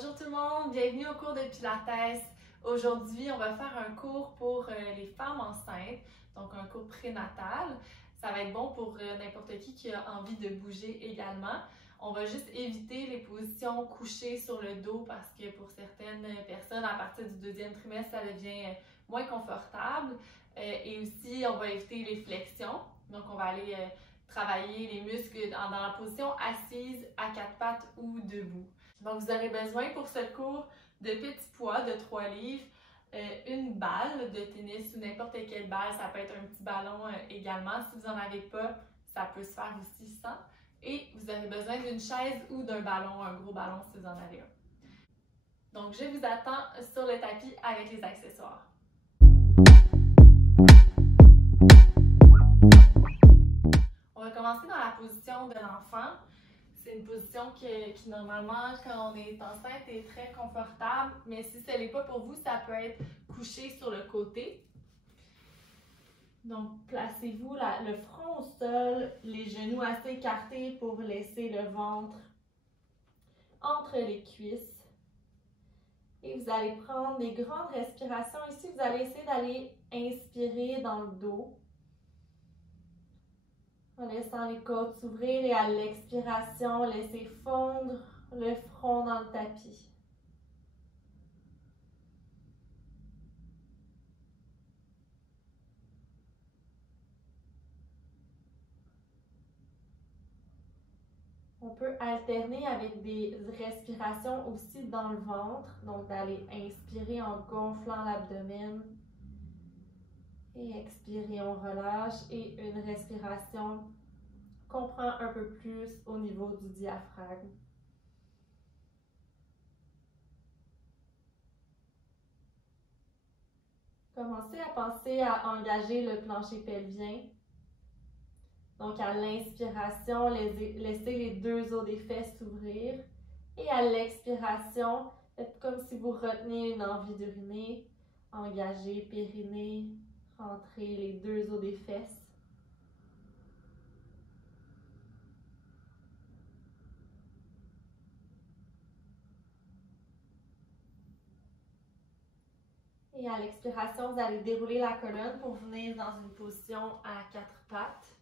Bonjour tout le monde, bienvenue au cours de Pilates. Aujourd'hui, on va faire un cours pour les femmes enceintes, donc un cours prénatal. Ça va être bon pour n'importe qui a envie de bouger également. On va juste éviter les positions couchées sur le dos parce que pour certaines personnes, à partir du deuxième trimestre, ça devient moins confortable. Et aussi, on va éviter les flexions. Donc, on va aller travailler les muscles dans la position assise, à quatre pattes ou debout. Donc, vous aurez besoin pour ce cours de petits poids de 3 livres, une balle de tennis ou n'importe quelle balle, ça peut être un petit ballon également. Si vous n'en avez pas, ça peut se faire aussi sans. Et vous aurez besoin d'une chaise ou d'un ballon, un gros ballon si vous en avez un. Donc, je vous attends sur le tapis avec les accessoires. On va commencer dans la position de l'enfant. C'est une position qui normalement, quand on est enceinte, est très confortable, mais si ce n'est pas pour vous, ça peut être couché sur le côté. Donc, placez-vous le front au sol, les genoux assez écartés pour laisser le ventre entre les cuisses. Et vous allez prendre des grandes respirations. Ici, vous allez essayer d'aller inspirer dans le dos, en laissant les côtes s'ouvrir et à l'expiration, laissez fondre le front dans le tapis. On peut alterner avec des respirations aussi dans le ventre, donc d'aller inspirer en gonflant l'abdomen et expirer, on relâche, et une respiration qu'on prend un peu plus au niveau du diaphragme. Commencez à penser à engager le plancher pelvien. Donc, à l'inspiration, laissez les deux os des fesses s'ouvrir. Et à l'expiration, faites comme si vous reteniez une envie d'uriner. Engagez périnée, rentrez les deux os des fesses. Et à l'expiration, vous allez dérouler la colonne pour venir dans une position à quatre pattes.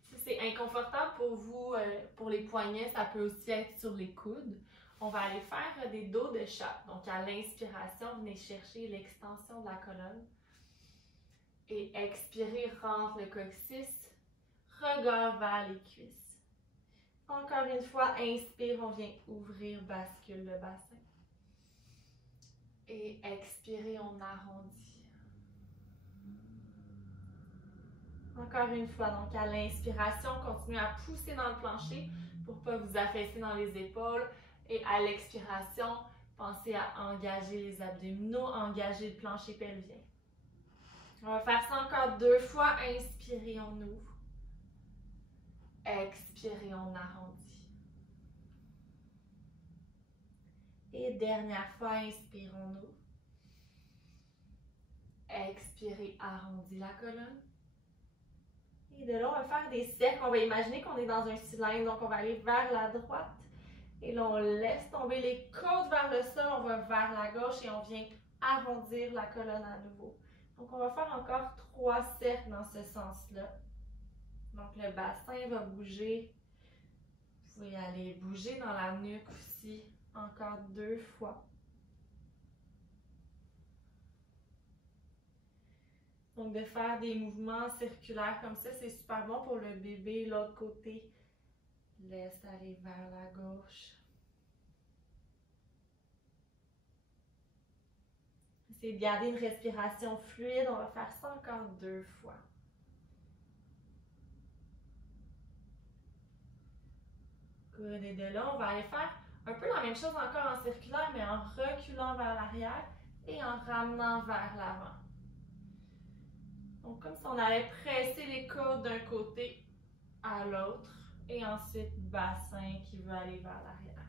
Si c'est inconfortable pour vous, pour les poignets, ça peut aussi être sur les coudes. On va aller faire des dos de chat. Donc, à l'inspiration, venez chercher l'extension de la colonne. Et expirez, rentre le coccyx, regard vers les cuisses. Encore une fois, inspire, on vient ouvrir, bascule le bassin. Et expirez, on arrondit. Encore une fois, donc à l'inspiration, continuez à pousser dans le plancher pour ne pas vous affaisser dans les épaules. Et à l'expiration, pensez à engager les abdominaux, engager le plancher pelvien. On va faire ça encore 2 fois. Inspirez, on ouvre. Expirez, on arrondit. Et dernière fois, inspirons-nous. Expirez, arrondis la colonne. Et de là, on va faire des cercles. On va imaginer qu'on est dans un cylindre. Donc, on va aller vers la droite. Et là, on laisse tomber les côtes vers le sol. On va vers la gauche et on vient arrondir la colonne à nouveau. Donc, on va faire encore 3 cercles dans ce sens-là. Donc, le bassin va bouger. Vous pouvez aller bouger dans la nuque aussi. Encore 2 fois. Donc, de faire des mouvements circulaires comme ça, c'est super bon pour le bébé. L'autre côté, laisse aller vers la gauche. Essayez de garder une respiration fluide. On va faire ça encore 2 fois. Good. Et de là, on va aller faire un peu la même chose encore en circulaire, mais en reculant vers l'arrière et en ramenant vers l'avant. Donc, comme si on allait presser les côtes d'un côté à l'autre. Et ensuite, bassin qui veut aller vers l'arrière.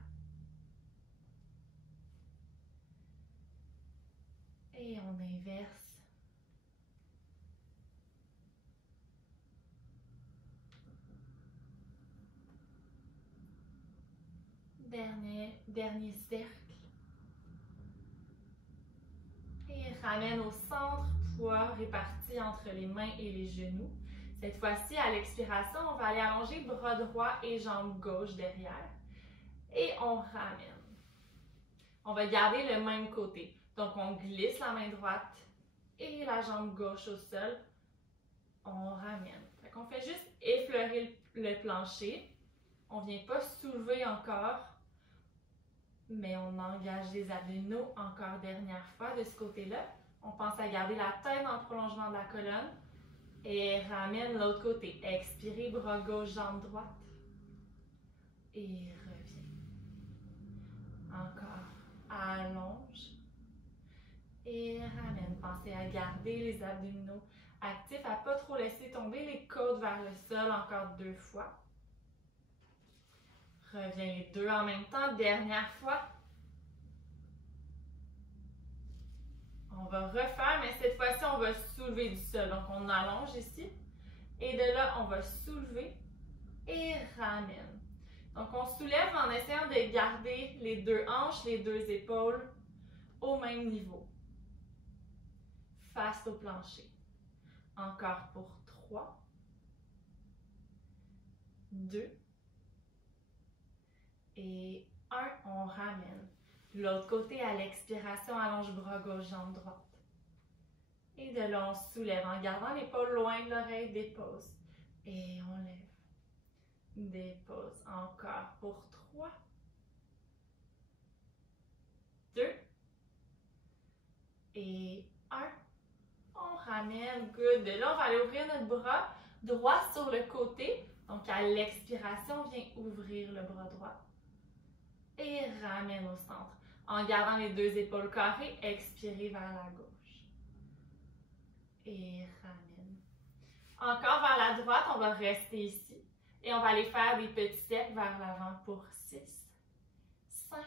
Et on inverse. Dernier cercle. ramène au centre, poids réparti entre les mains et les genoux. Cette fois-ci, à l'expiration, on va aller allonger bras droit et jambe gauche derrière. Et on ramène. On va garder le même côté. Donc, on glisse la main droite et la jambe gauche au sol. On ramène. Fait qu'on fait juste effleurer le plancher. On ne vient pas soulever encore, mais on engage les abdominaux encore dernière fois de ce côté-là. On pense à garder la tête dans le prolongement de la colonne et ramène l'autre côté. Expirez, bras gauche, jambe droite. Et reviens. Encore. Allonge. Et ramène. Pensez à garder les abdominaux actifs, à ne pas trop laisser tomber les côtes vers le sol encore 2 fois. Reviens les 2 en même temps. Dernière fois. On va refaire, mais cette fois-ci, on va soulever du sol. Donc, on allonge ici. Et de là, on va soulever et ramène. Donc, on soulève en essayant de garder les 2 hanches, les 2 épaules au même niveau. Face au plancher. Encore pour 3, 2 et 1. On ramène. L'autre côté, à l'expiration, allonge bras gauche, jambe droite. Et de là, on soulève en gardant l'épaule loin de l'oreille, dépose. Et on lève. Dépose. Encore pour 3, 2 et 1. On ramène. Good. De là, on va aller ouvrir notre bras droit sur le côté. Donc, à l'expiration, on vient ouvrir le bras droit. Et ramène au centre. En gardant les 2 épaules carrées, expirez vers la gauche. Et ramène. Encore vers la droite, on va rester ici. Et on va aller faire des petits cercles vers l'avant pour 6, 5,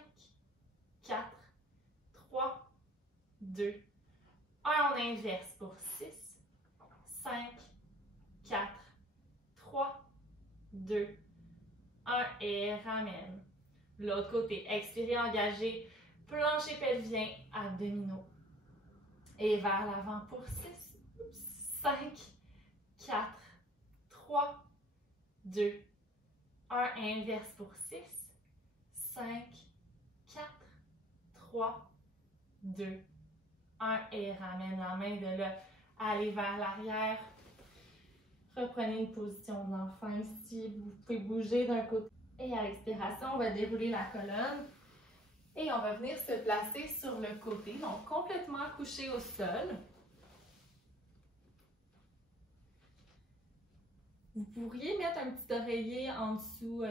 4, 3, 2, 1. On inverse pour 6, 5, 4, 3, 2, 1 et ramène. L'autre côté, expirez, engagez, plancher pelvien, abdominaux. Et vers l'avant pour 6, 5, 4, 3, 2, 1. Inverse pour 6, 5, 4, 3, 2, 1. Et ramène la main de là. Allez vers l'arrière. Reprenez une position de l'enfant ici. Vous pouvez bouger d'un côté. Et à l'expiration, on va dérouler la colonne. Et on va venir se placer sur le côté, donc complètement couché au sol. Vous pourriez mettre un petit oreiller en dessous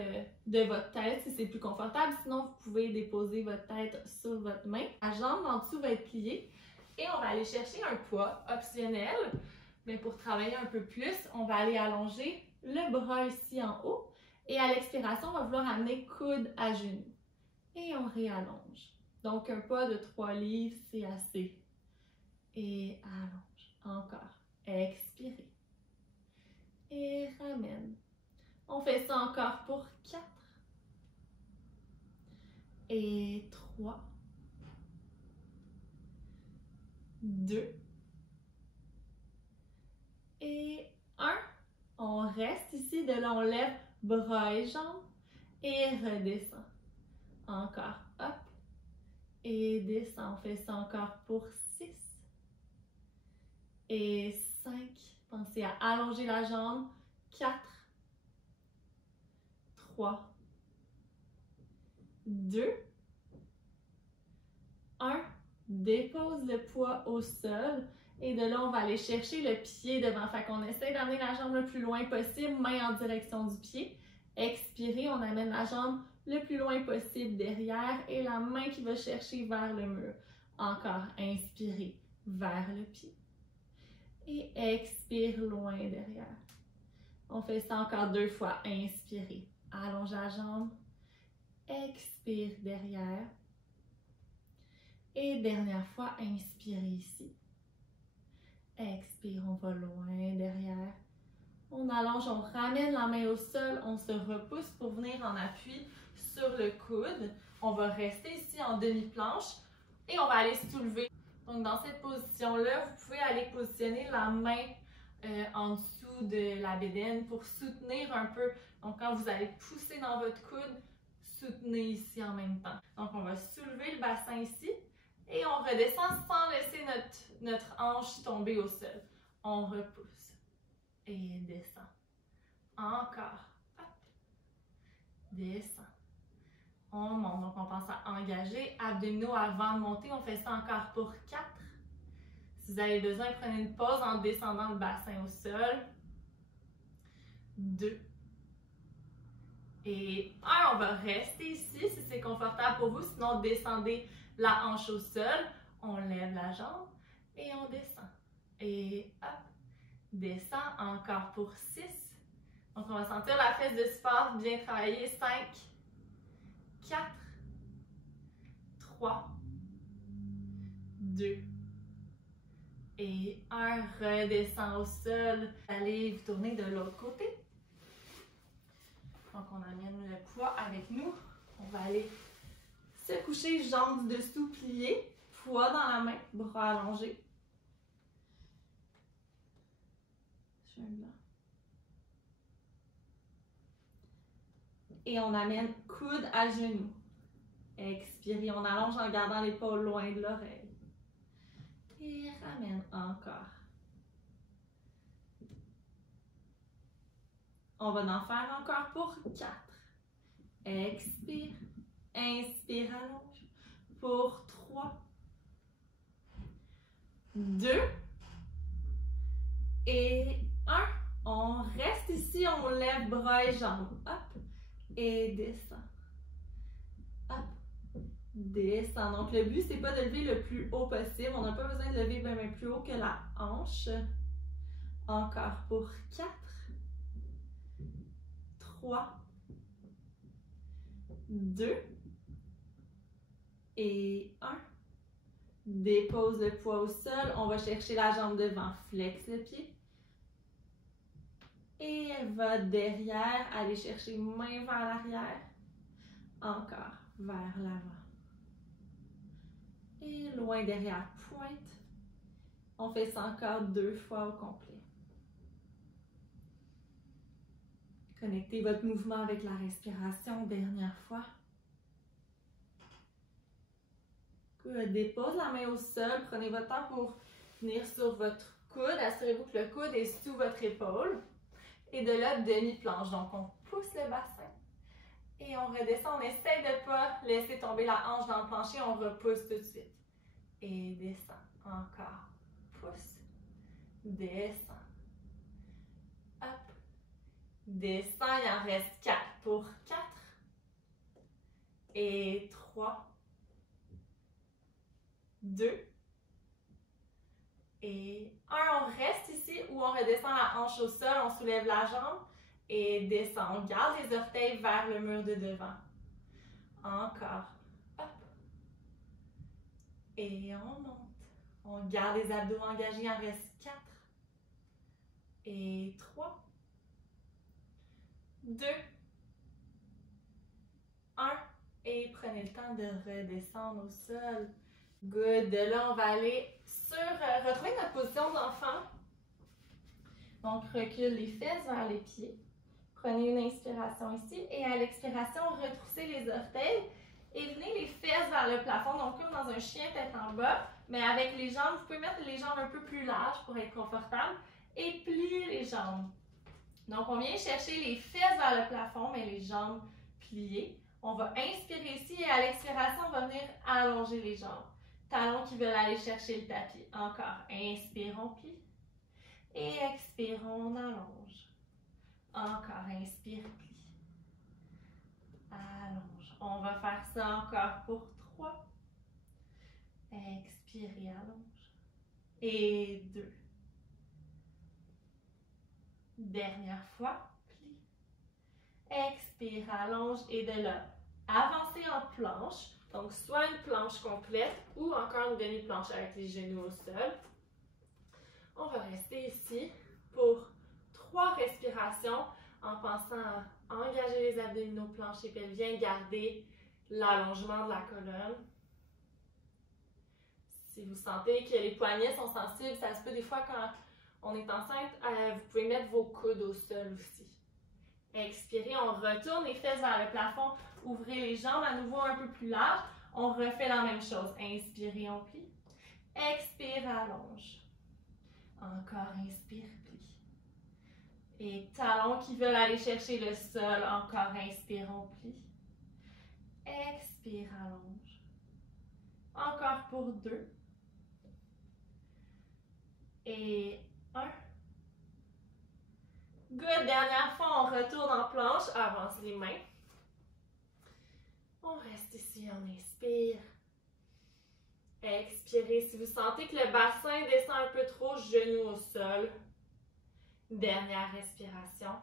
de votre tête si c'est plus confortable. Sinon, vous pouvez déposer votre tête sur votre main. La jambe en dessous va être pliée. Et on va aller chercher un poids optionnel. Mais pour travailler un peu plus, on va aller allonger le bras ici en haut. Et à l'expiration, on va vouloir amener coude à genou. Et on réallonge. Donc, un poids de 3 livres, c'est assez. Et allonge. Encore. Expirez. Et ramène. On fait ça encore pour 4. Et 3. 2. Et 1. On reste ici. De là, on lève bras et jambes. Et redescend. Encore. Hop. Et descend. On fait ça encore pour 6. Et 5. Pensez à allonger la jambe. 4. 3. 2. 1. Dépose le poids au sol. Et de là, on va aller chercher le pied devant. Fait qu'on essaie d'amener la jambe le plus loin possible, main en direction du pied. Expirez, on amène la jambe le plus loin possible derrière et la main qui va chercher vers le mur. Encore, inspirez vers le pied. Et expire loin derrière. On fait ça encore 2 fois. Inspirez, allonge la jambe. Expire derrière. Et dernière fois, inspirez ici. Expire, on va loin derrière. On allonge, on ramène la main au sol, on se repousse pour venir en appui sur le coude. On va rester ici en demi-planche et on va aller soulever. Donc, dans cette position-là, vous pouvez aller positionner la main en dessous de la bédaine pour soutenir un peu. Donc, quand vous allez pousser dans votre coude, soutenez ici en même temps. Donc, on va soulever le bassin ici et on redescend sans laisser notre hanche tomber au sol. On repousse et descend. Encore. Hop. Descend. On monte. Donc, on pense à engager. Abdominaux avant de monter. On fait ça encore pour 4. Si vous avez besoin, prenez une pause en descendant le bassin au sol. 2. Et 1, on va rester ici si c'est confortable pour vous. Sinon, descendez la hanche au sol. On lève la jambe et on descend. Et hop, descend encore pour 6. Donc, on va sentir la fesse de support bien travailler. 5, 4, 3, 2 et 1. Redescend au sol. Allez vous tourner de l'autre côté. Donc, on amène le poids avec nous. On va aller se coucher, jambes du dessous pliées, poids dans la main, bras allongés. Et on amène coude à genoux. Expirez, on allonge en gardant l'épaule loin de l'oreille. Et ramène encore. On va en faire encore pour 4. Expire. Inspire, allonge. Pour 3. 2. Et 1. On reste ici, on lève bras et jambes. Hop. Et descend. Hop. Descend. Donc le but, c'est pas de lever le plus haut possible. On n'a pas besoin de lever même plus haut que la hanche. Encore pour 4. 3, 2 et 1. Dépose le poids au sol. On va chercher la jambe devant. Flex le pied. Et elle va derrière. Aller chercher main vers l'arrière. Encore vers l'avant. Et loin derrière. Pointe. On fait ça encore 2 fois au complet. Connectez votre mouvement avec la respiration. Dernière fois. Good. Dépose la main au sol. Prenez votre temps pour venir sur votre coude. Assurez-vous que le coude est sous votre épaule. Et de là, demi-planche. Donc, on pousse le bassin. Et on redescend. On essaie de ne pas laisser tomber la hanche dans le plancher. On repousse tout de suite. Et descend. Encore. Pousse. Descend. Hop. Descend, il en reste 4 pour 4 et 3, 2 et 1. On reste ici où on redescend la hanche au sol, on soulève la jambe et descend. On garde les orteils vers le mur de devant. Encore. Hop. Et on monte. On garde les abdos engagés, il en reste 4 et 3. 2, 1 et prenez le temps de redescendre au sol. Good. De là, on va aller sur retrouver notre position d'enfant. Donc, recule les fesses vers les pieds. Prenez une inspiration ici et à l'expiration, retroussez les orteils et venez les fesses vers le plafond. Donc, comme dans un chien tête en bas, mais avec les jambes, vous pouvez mettre les jambes un peu plus larges pour être confortable et plier les jambes. Donc, on vient chercher les fesses vers le plafond, mais les jambes pliées. On va inspirer ici et à l'expiration, on va venir allonger les jambes. Talons qui veulent aller chercher le tapis. Encore. Inspirons, plie. Et expirons, on allonge. Encore. Inspire, plie. Allonge. On va faire ça encore pour 3. Expire et allonge. Et 2. Dernière fois, plie. Expire, allonge et de là, avancez en planche. Donc, soit une planche complète ou encore une demi-planche avec les genoux au sol. On va rester ici pour 3 respirations en pensant à engager les abdominaux, plancher pelvien, garder l'allongement de la colonne. Si vous sentez que les poignets sont sensibles, ça se peut des fois quand on est enceinte, vous pouvez mettre vos coudes au sol aussi. Expirez, on retourne les fesses vers le plafond. Ouvrez les jambes à nouveau un peu plus large. On refait la même chose. Inspirez, on plie. Expire, allonge. Encore, inspire, plie. Et talons qui veulent aller chercher le sol. Encore, inspire, on plie. Expire, allonge. Encore pour 2. Et 1. Good. Dernière fois, on retourne en planche. Avance les mains. On reste ici, on inspire. Expirez. Si vous sentez que le bassin descend un peu trop, genoux au sol. Dernière respiration.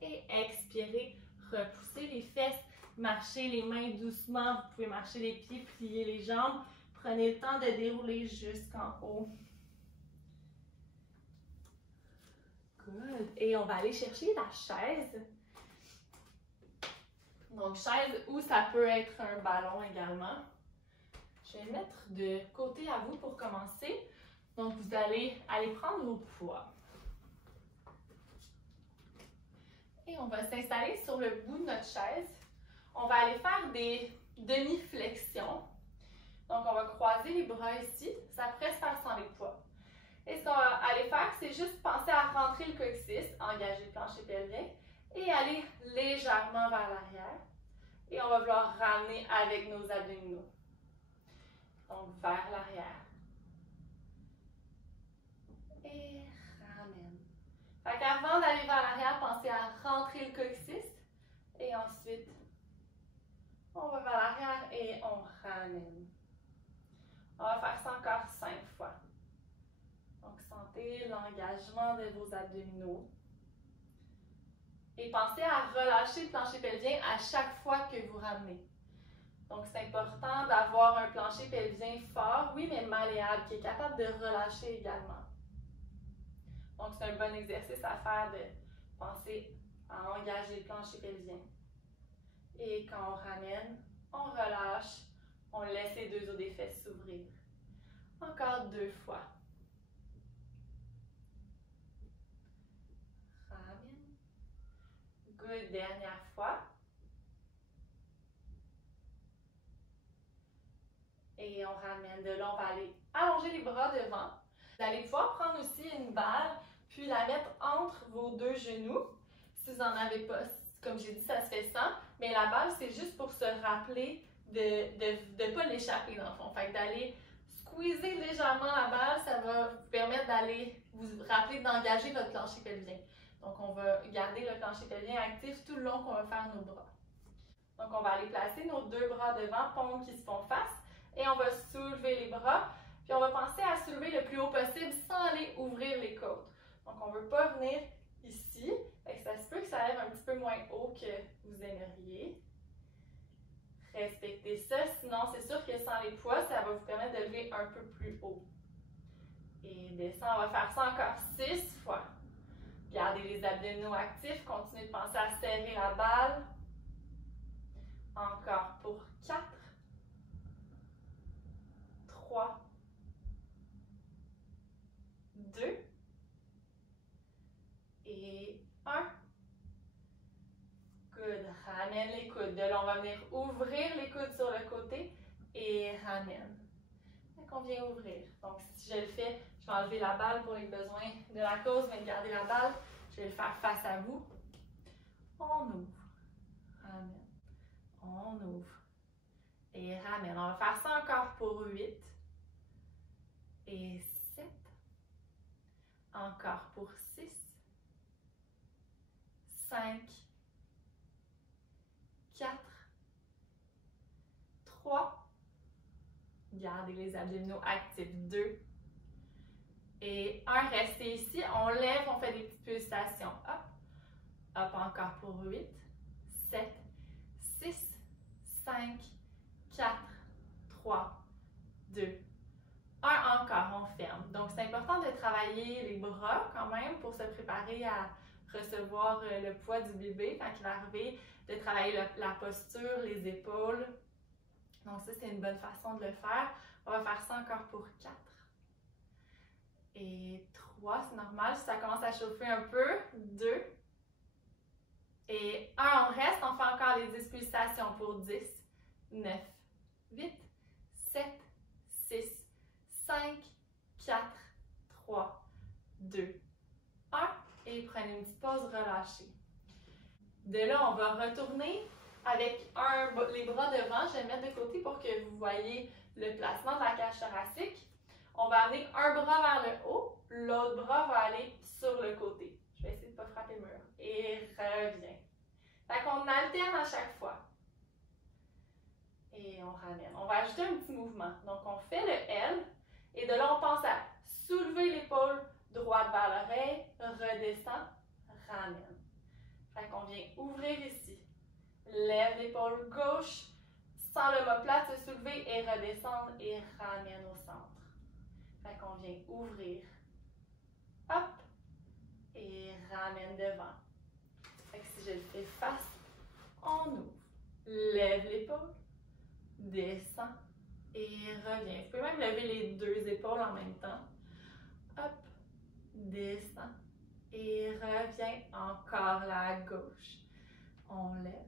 Et expirez. Repoussez les fesses. Marchez les mains doucement. Vous pouvez marcher les pieds, plier les jambes. Prenez le temps de dérouler jusqu'en haut. Good. Et on va aller chercher la chaise. Donc, chaise ou ça peut être un ballon également. Je vais mettre de côté à vous pour commencer. Donc, vous allez aller prendre vos poids. Et on va s'installer sur le bout de notre chaise. On va aller faire des demi-flexions. Donc, on va croiser les bras ici. Ça pourrait se faire sans les poids. Et ce qu'on va aller faire, c'est juste penser à rentrer le coccyx, engager le plancher pelvien et aller légèrement vers l'arrière. Et on va vouloir ramener avec nos abdominaux. Donc, vers l'arrière. Et ramène. Fait qu'avant d'aller vers l'arrière, pensez à rentrer le coccyx. Et ensuite, on va vers l'arrière et on ramène. On va faire ça encore 5 fois. Donc, sentez l'engagement de vos abdominaux. Et pensez à relâcher le plancher pelvien à chaque fois que vous ramenez. Donc, c'est important d'avoir un plancher pelvien fort, oui, mais malléable, qui est capable de relâcher également. Donc, c'est un bon exercice à faire de penser à engager le plancher pelvien. Et quand on ramène, on relâche, on laisse les 2 os des fesses s'ouvrir. Encore 2 fois. Ramène. Good. Dernière fois. Et on ramène. De là, on va aller allonger les bras devant. Vous allez pouvoir prendre aussi une balle, puis la mettre entre vos 2 genoux. Si vous n'en avez pas, comme j'ai dit, ça se fait sans. Mais la balle, c'est juste pour se rappeler de ne pas l'échapper dans le fond. Fait que d'aller squeezer légèrement la balle, ça va vous permettre d'aller vous rappeler d'engager votre plancher pelvien. Donc, on va garder le plancher pelvien actif tout le long qu'on va faire nos bras. Donc, on va aller placer nos 2 bras devant, paumes qui se font face. Et on va soulever les bras. Puis, on va penser à soulever le plus haut possible sans aller ouvrir les côtes. Donc, on ne veut pas venir ici. Fait que ça se peut que ça lève un petit peu moins haut que vous aimeriez. Respectez ça. Sinon, c'est sûr que sans les poids, ça va vous permettre de lever un peu plus haut. Et descend. On va faire ça encore 6 fois. Gardez les abdominaux actifs. Continuez de penser à serrer la balle. Encore pour 4, 3, 2 et 1. Good. Ramène les coudes. De là, on va venir ouvrir les coudes sur le côté et ramène. Donc, on vient ouvrir. Donc, si je le fais, je vais enlever la balle pour les besoins de la cause, mais garder la balle. Je vais le faire face à vous. On ouvre. Ramène. On ouvre. Et ramène. On va faire ça encore pour 8. Et 7. Encore pour 6. 5. 4. 3. Gardez les abdominaux actifs. 2. Et 1. Restez ici. On lève, on fait des petites pulsations. Hop. Hop, encore pour 8. 7. 6. 5, 4, 3, 2, 1. Encore, on ferme. Donc, c'est important de travailler les bras quand même pour se préparer à recevoir le poids du bébé quand il va arriver, de travailler la posture, les épaules. Donc, ça, c'est une bonne façon de le faire. On va faire ça encore pour 4. Et 3, c'est normal, si ça commence à chauffer un peu. 2. Et 1, on reste, on fait encore les 10 pulsations pour 10, 9, 8, 7, 6, 5, 4, 3, 2, 1. Et prenez une petite pause, relâchez. De là, on va retourner avec les bras devant. Je vais le mettre de côté pour que vous voyez le placement de la cage thoracique. On va amener un bras vers le haut, l'autre bras va aller sur le côté. Je vais essayer de ne pas frapper le mur. Et reviens. Fait qu'on alterne à chaque fois. Et on ramène. On va ajouter un petit mouvement. Donc, on fait le L. Et de là, on pense à soulever l'épaule droite vers l'oreille, redescend, ramène. Fait qu'on vient ouvrir ici. Lève l'épaule gauche, sans l'omoplate se soulever et redescendre et ramène au centre. Fait qu'on vient ouvrir. Hop. Et ramène devant. Fait que si je le fais face, on ouvre. Lève l'épaule, descend et revient. Vous pouvez même lever les deux épaules en même temps. Hop, descend et revient encore la gauche. On lève,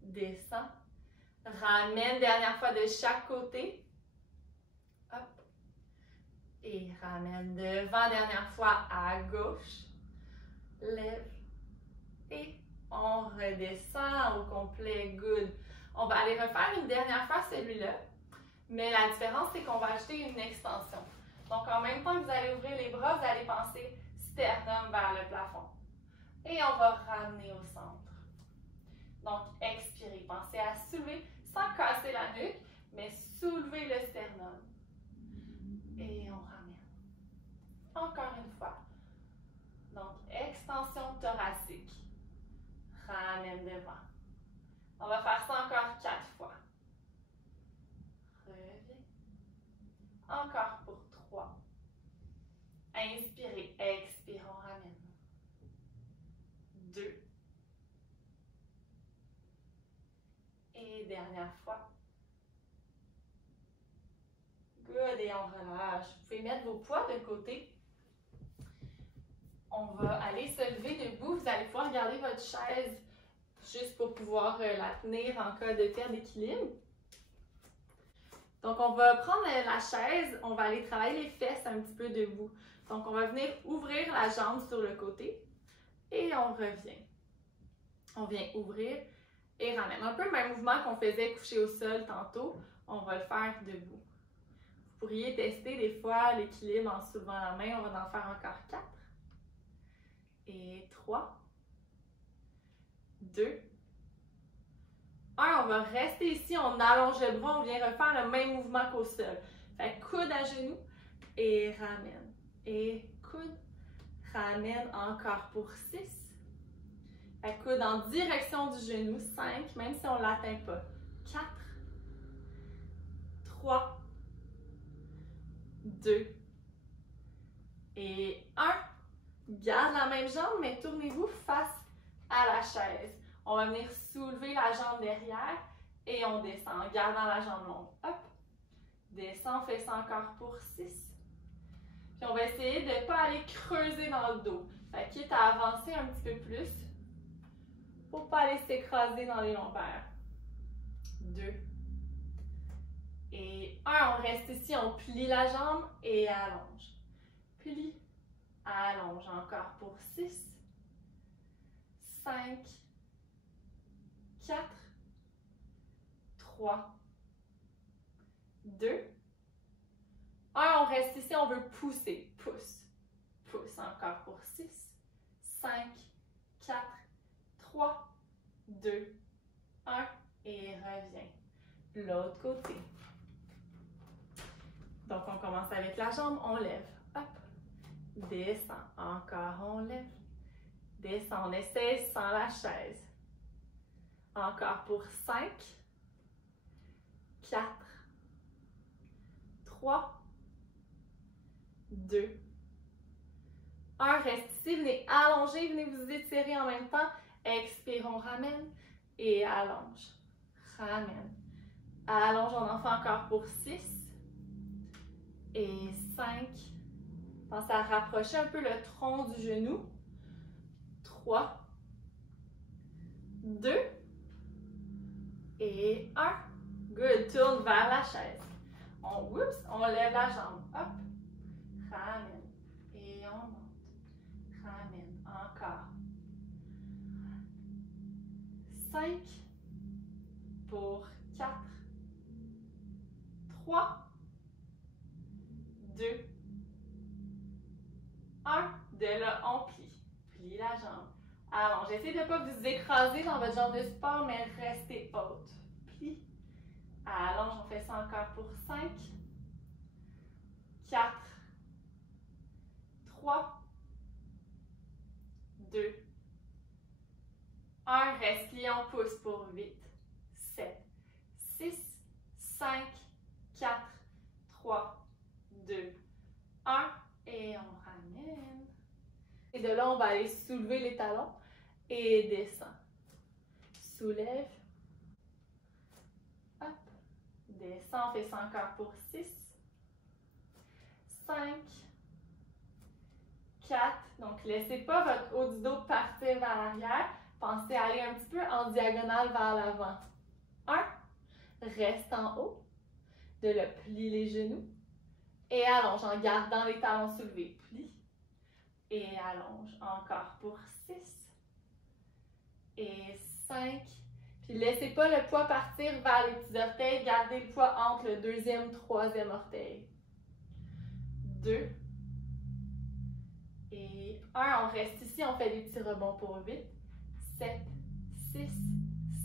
descend, ramène dernière fois de chaque côté. Hop, et ramène devant dernière fois à gauche. Lève et on redescend au complet. Good. On va aller refaire une dernière fois celui-là, mais la différence c'est qu'on va ajouter une extension. Donc en même temps que vous allez ouvrir les bras, vous allez penser sternum vers le plafond. Et on va ramener au centre. Donc expirez, pensez à soulever sans casser la nuque, mais soulever le sternum. Et on ramène. Encore une fois. Donc extension thoracique. Ramène devant. On va faire ça encore 4 fois. Reviens. Encore pour 3. Inspirez, expire, on ramène. 2. Et dernière fois. Good, et on relâche. Vous pouvez mettre vos poids de côté. On va aller se lever debout. Vous allez pouvoir garder votre chaise juste pour pouvoir la tenir en cas de perte d'équilibre. Donc, on va prendre la chaise, on va aller travailler les fesses un petit peu debout. Donc, on va venir ouvrir la jambe sur le côté et on revient. On vient ouvrir et ramène. Un peu le même mouvement qu'on faisait couché au sol tantôt, on va le faire debout. Vous pourriez tester des fois l'équilibre en soulevant la main. On va en faire encore 4. Et 3. 2. 1, on va rester ici, on allonge le bras, on vient refaire le même mouvement qu'au sol. Fait coude à genoux et ramène. Et coude, ramène encore pour 6. Fait coude en direction du genou, 5, même si on ne l'atteint pas. 4, 3, 2 et 1. Garde la même jambe, mais tournez-vous face à la chaise. On va venir soulever la jambe derrière et on descend en gardant la jambe longue. Hop, descend, on fait ça encore pour 6. Puis on va essayer de ne pas aller creuser dans le dos. Fait quitte à avancer un petit peu plus pour ne pas aller s'écraser dans les lombaires. 2 et 1. On reste ici, on plie la jambe et allonge. Plie, allonge encore pour 6, 5, 4, 3, 2, 1. On reste ici, on veut pousser. Pousse, pousse encore pour 6, 5, 4, 3, 2, 1 et reviens. L'autre côté. Donc, on commence avec la jambe, on lève. Hop, descend. Encore, on lève. Descend, on essaie sans la chaise. Encore pour 5, 4, 3, 2, 1. Reste ici, venez allonger, venez vous étirer en même temps. Expire, on ramène et allonge. Ramène. Allonge, on en fait encore pour 6 et 5. Pense à rapprocher un peu le tronc du genou. 3, 2 et 1. Good. Tourne vers la chaise. On lève la jambe. Hop. Ramène. Et on monte. Ramène. Encore. 5 pour 4. 3, 2, 1. De là, on plie. Plie la jambe. Allons, j'essaie de ne pas vous écraser dans votre genre de sport, mais restez haute. Plie. Allonge, on fait ça encore pour 5, 4, 3, 2, 1. Reste plié, on pousse pour 8, 7, 6, 5, 4, 3, 2, 1. Et on ramène. Et de là, on va aller soulever les talons et descend. Soulève. Hop. Descend. On fait ça encore pour 6, 5, 4. Donc, laissez pas votre haut du dos partir vers l'arrière. Pensez à aller un petit peu en diagonale vers l'avant. 1. Reste en haut. De là, plie les genoux. Et allonge en gardant les talons soulevés. Plie. Et allonge encore pour 6 et 5. Puis laissez pas le poids partir vers les petits orteils. Gardez le poids entre le deuxième et troisième orteil. 2 et 1. On reste ici. On fait des petits rebonds pour 8, 7, 6,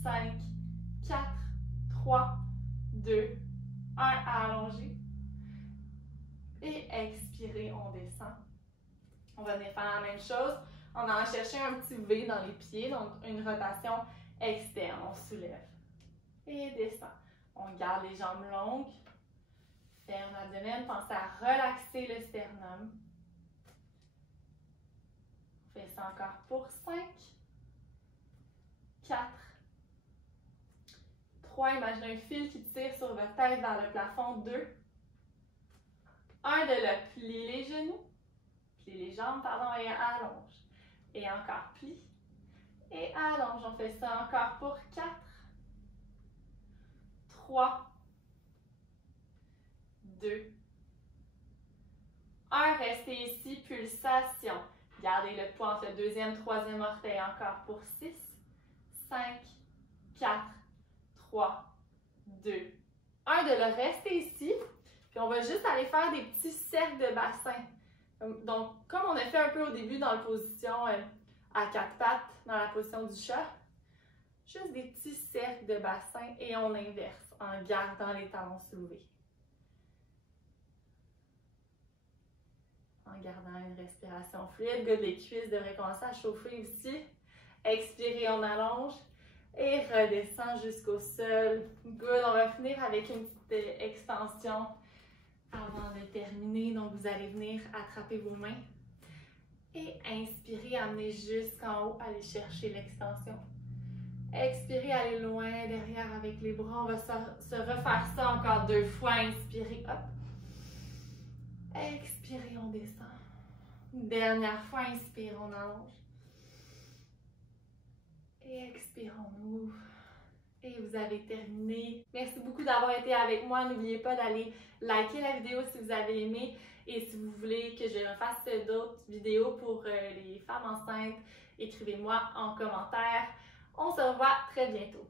5, 4, 3, 2, 1. Allongez. Et expirez, on descend. On va venir faire la même chose. On va en chercher un petit V dans les pieds, donc une rotation externe. On soulève et descend. On garde les jambes longues. Ferme l'abdomen. Pensez à relaxer le sternum. On fait ça encore pour 5, 4, 3. Imaginez un fil qui tire sur votre tête vers le plafond. 2. 1. De là, plie les genoux. Plie les jambes, pardon, et allonge. Et encore plie. Et allonge. On fait ça encore pour 4, 3, 2, 1. Restez ici, pulsation. Gardez le poids entre le deuxième et troisième orteil encore pour 6, 5, 4, 3, 2, 1. De le rester ici. Puis on va juste aller faire des petits cercles de bassin. Donc, comme on a fait un peu au début dans la position à 4 pattes, dans la position du chat, juste des petits cercles de bassin et on inverse en gardant les talons soulevés. En gardant une respiration fluide. Good, les cuisses devraient commencer à chauffer aussi. Expirez, on allonge et redescend jusqu'au sol. Good, on va finir avec une petite extension avant de terminer. Donc, vous allez venir attraper vos mains et inspirez, amenez jusqu'en haut, allez chercher l'extension. Expirez, allez loin derrière avec les bras. On va se refaire ça encore 2 fois. Inspirez, hop. Expirez, on descend. Dernière fois, inspire, on allonge. Et expire, on ouvre. Et vous avez terminé. Merci beaucoup d'avoir été avec moi. N'oubliez pas d'aller liker la vidéo si vous avez aimé. Et si vous voulez que je refasse d'autres vidéos pour les femmes enceintes, écrivez-moi en commentaire. On se revoit très bientôt.